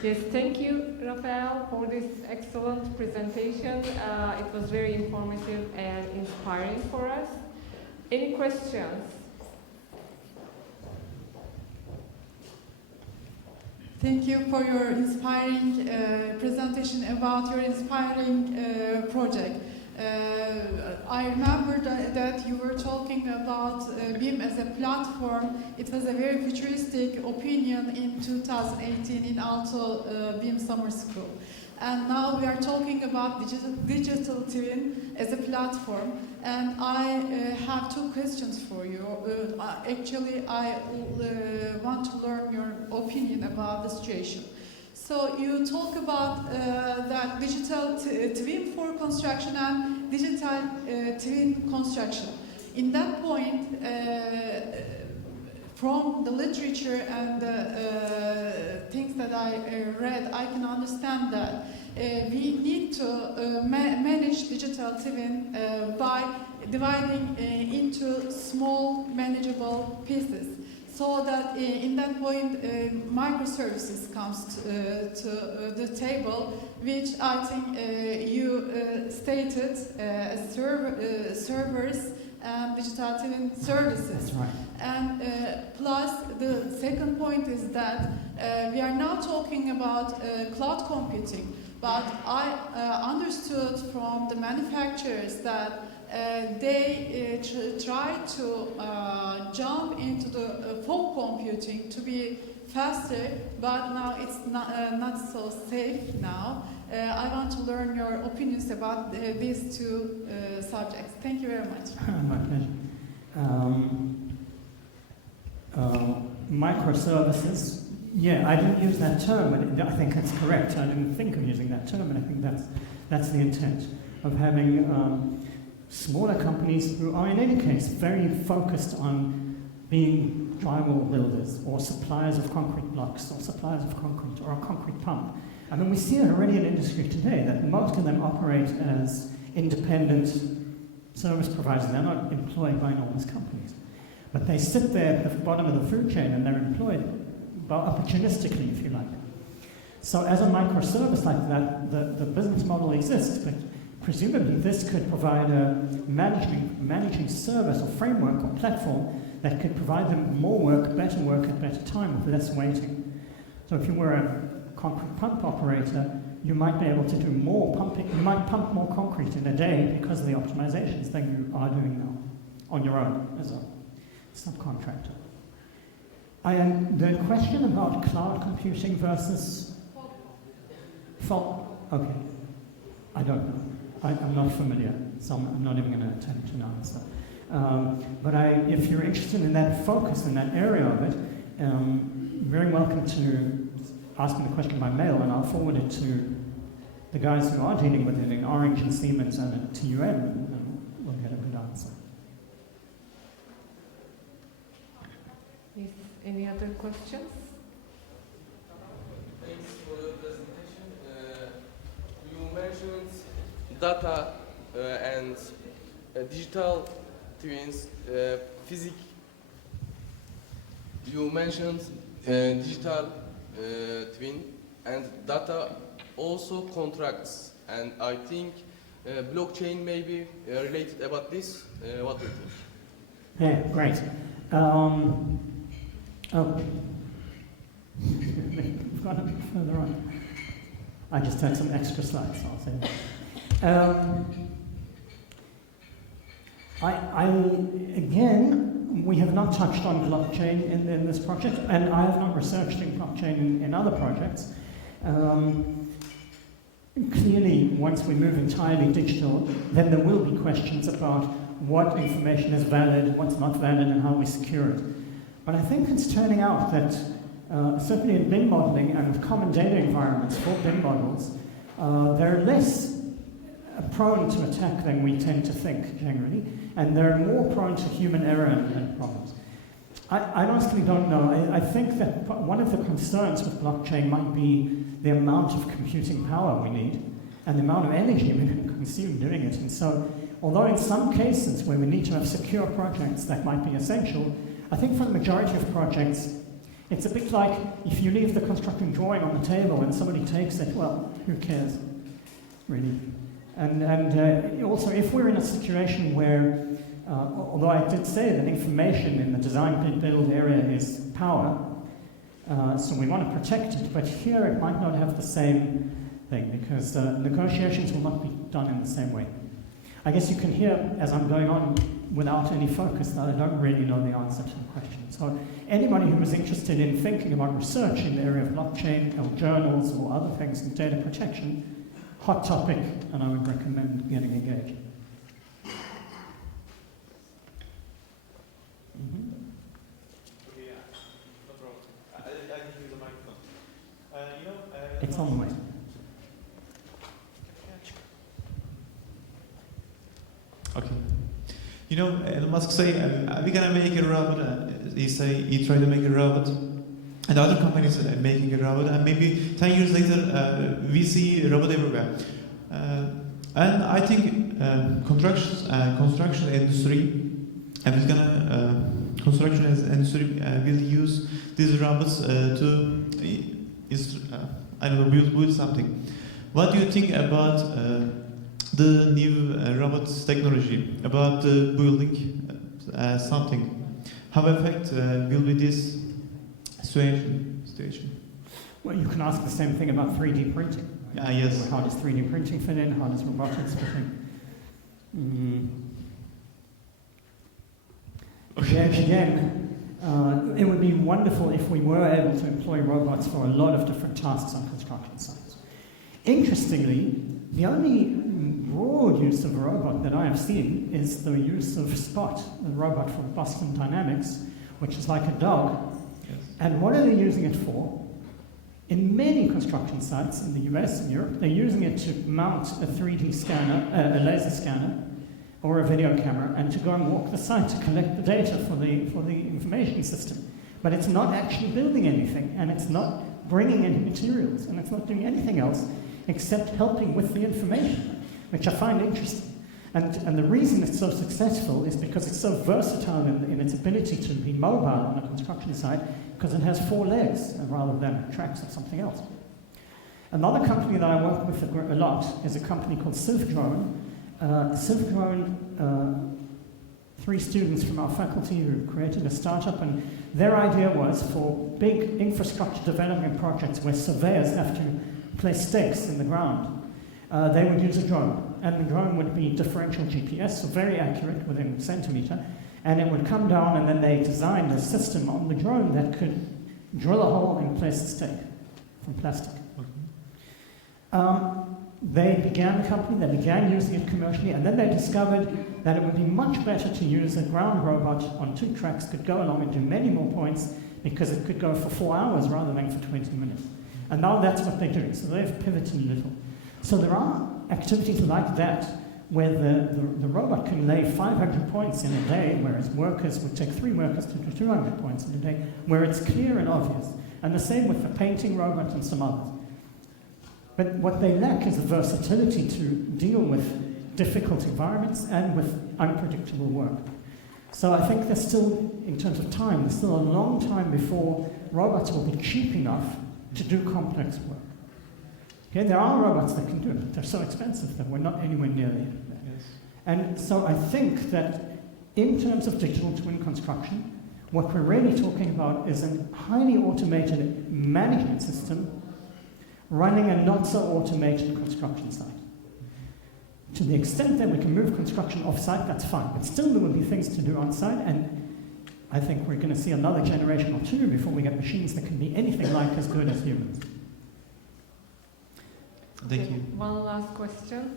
Yes, thank you, Rafael, for this excellent presentation. It was very informative and inspiring for us. Any questions? Thank you for your inspiring presentation about your inspiring project. I remember that you were talking about BIM as a platform. It was a very futuristic opinion in 2018 in Aalto BIM Summer School. And now we are talking about digital twin as a platform. And I have two questions for you. Actually, I want to learn your opinion about the situation. So you talk about that digital twin for construction and digital twin construction. In that point, from the literature and the things that I read, I can understand that we need to manage digital twin by dividing into small manageable pieces. So that in that point, microservices comes to the table, which I think you stated as servers and digital twin services. That's right. And plus, the second point is that we are now talking about cloud computing, but I understood from the manufacturers that they try to jump into the fog computing to be faster, but now it's not so safe now. I want to learn your opinions about these two subjects. Thank you very much. My pleasure. Microservices. Yeah, I didn't use that term, but I think that's correct. I didn't think of using that term, and I think that's the intent of having smaller companies who are in any case very focused on being drywall builders or suppliers of concrete blocks or suppliers of concrete or a concrete pump. I mean, we see it already in industry today that most of them operate as independent service providers. They're not employed by enormous companies. But they sit there at the bottom of the food chain and they're employed opportunistically, if you like. So as a microservice like that, the business model exists, but presumably this could provide a managing service or framework or platform that could provide them more work at better time with less waiting. So if you were a concrete pump operator, you might be able to do more pumping. You might pump more concrete in a day because of the optimizations that you are doing now on your own as a subcontractor. The question about cloud computing versus fog. Okay, I don't know. I'm not familiar, so I'm not even going to attempt an answer. But if you're interested in that focus, in that area of it, very welcome to ask me the question by mail, and I'll forward it to the guys who are dealing with it in Orange and Siemens and at TUM, and we'll get a good answer. Yes, any other questions? Thanks for the presentation. You mentioned data and digital twins, You mentioned digital twin and data also contracts, and I think blockchain may be related about this. What do you think? Yeah, great. We've got a bit further on. I just had some extra slides, I'll say that. Again, we have not touched on blockchain in this project, and I have not researched in blockchain in other projects. Clearly, once we move entirely digital, then there will be questions about what information is valid, what's not valid, and how we secure it. But I think it's turning out that certainly in BIM modeling and with common data environments for BIM models, they're less prone to attack than we tend to think generally, and they're more prone to human error and problems. I honestly don't know. I think that one of the concerns with blockchain might be the amount of computing power we need and the amount of energy we can consume doing it. And so, although in some cases where we need to have secure projects that might be essential, I think for the majority of projects, It's a bit like if you leave the construction drawing on the table and somebody takes it, well, who cares, really? And also, if we're in a situation where, although I did say that information in the design build area is power, so we want to protect it, but here it might not have the same thing, because negotiations will not be done in the same way. I guess you can hear, as I'm going on, without any focus, that I don't really know the answer to the question. So anybody who is interested in thinking about research in the area of blockchain or journals or other things in data protection, hot topic, and I would recommend getting engaged. Mm-hmm. Okay, yeah, no problem. I can use the microphone. It's on the way. Okay. Elon Musk say we're gonna make a robot. He tried to make a robot, and other companies are making a robot, and maybe 10 years later we see a robot everywhere. And I think construction industry, construction industry will use these robots to build something. What do you think about the new robots technology, about building something? How effect will be this situation? Well, you can ask the same thing about 3D printing. Yes. How does 3D printing fit in? How does robotics fit in? Again, it would be wonderful if we were able to employ robots for a lot of different tasks on construction sites. Interestingly, the only broad use of a robot that I have seen is the use of Spot, the robot from Boston Dynamics, which is like a dog. Yes. And what are they using it for? In many construction sites in the US and Europe, they're using it to mount a 3D scanner, a laser scanner, or a video camera, and to go and walk the site to collect the data for the information system. But it's not actually building anything, and it's not bringing any materials, and it's not doing anything else except helping with the information, which I find interesting. And the reason it's so successful is because it's so versatile in its ability to be mobile on a construction site, because it has 4 legs rather than tracks or something else. Another company that I work with a lot is a company called SilkDrone. SilkDrone, 3 students from our faculty who created a startup, and their idea was for big infrastructure development projects where surveyors have to place stakes in the ground. They would use a drone, and the drone would be differential GPS, so very accurate within a centimeter, and it would come down, and then they designed a system on the drone that could drill a hole and place a stake from plastic. They began the company, they began using it commercially, and then they discovered that it would be much better to use a ground robot on 2 tracks, could go along and do many more points, because it could go for 4 hours rather than for 20 minutes. And now that's what they're doing, so they've pivoted a little. So there are activities like that, where the robot can lay 500 points in a day, whereas workers would take 3 workers to do 200 points in a day, where it's clear and obvious. And the same with the painting robot and some others. But what they lack is the versatility to deal with difficult environments and with unpredictable work. So I think there's still, in terms of time, there's still a long time before robots will be cheap enough to do complex work. Okay, there are robots that can do it, but they're so expensive that we're not anywhere near there. Yes. And so I think that in terms of digital twin construction, what we're really talking about is a highly automated management system running a not-so-automated construction site. To the extent that we can move construction off-site, that's fine, but still there will be things to do on-site, and I think we're going to see another generation or 2 before we get machines that can be anything like as good as humans. Thank you. One last question.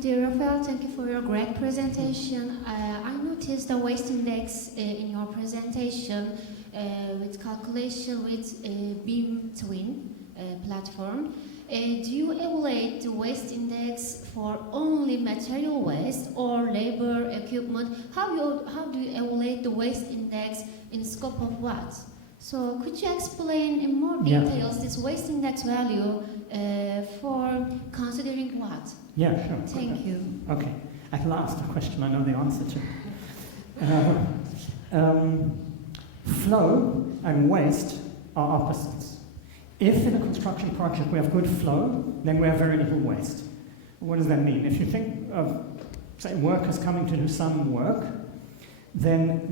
Dear Rafael, thank you for your great presentation. I noticed the waste index in your presentation with calculation with Beam Twin platform. Do you evaluate the waste index for only material waste or labor, equipment? How do you evaluate the waste index in scope of what? So could you explain in more Yeah. details this waste index value for considering what? Yeah, sure. Thank you. Okay. At last, a question I know the answer to. Flow and waste are opposites. If in a construction project we have good flow, then we have very little waste. What does that mean? If you think of, say, workers coming to do some work, then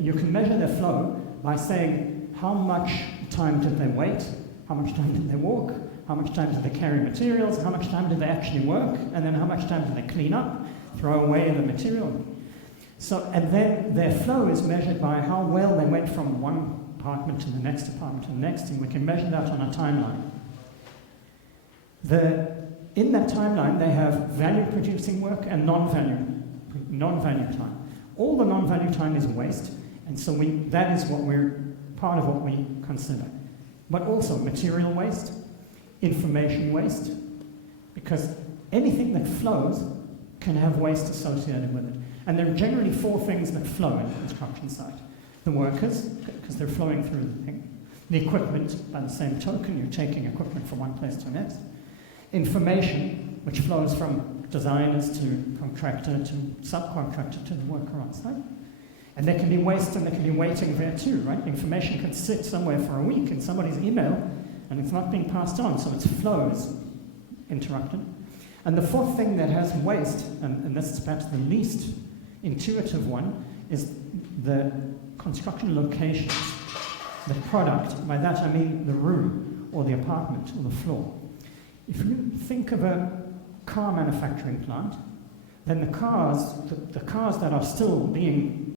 you can measure their flow by saying how much time did they wait, how much time did they walk, how much time did they carry materials, how much time did they actually work, and then how much time did they clean up, throw away the material. So, and then their flow is measured by how well they went from one apartment to the next apartment to the next, and we can measure that on a timeline. In that timeline, they have value-producing work and non-value time. All the non-value time is waste, and so that is part of what we consider. But also material waste, information waste, because anything that flows can have waste associated with it. And there are generally 4 things that flow in a construction site. The workers, because they're flowing through the thing. The equipment, by the same token, you're taking equipment from one place to the next. Information, which flows from designers to contractor to subcontractor to the worker on site. And there can be waste and there can be waiting there too, right? Information can sit somewhere for a week in somebody's email and it's not being passed on, so its flow is interrupted. And the 4th thing that has waste, and this is perhaps the least intuitive one, is the construction locations, the product. By that I mean the room or the apartment or the floor. If you think of a car manufacturing plant, then the cars that are still being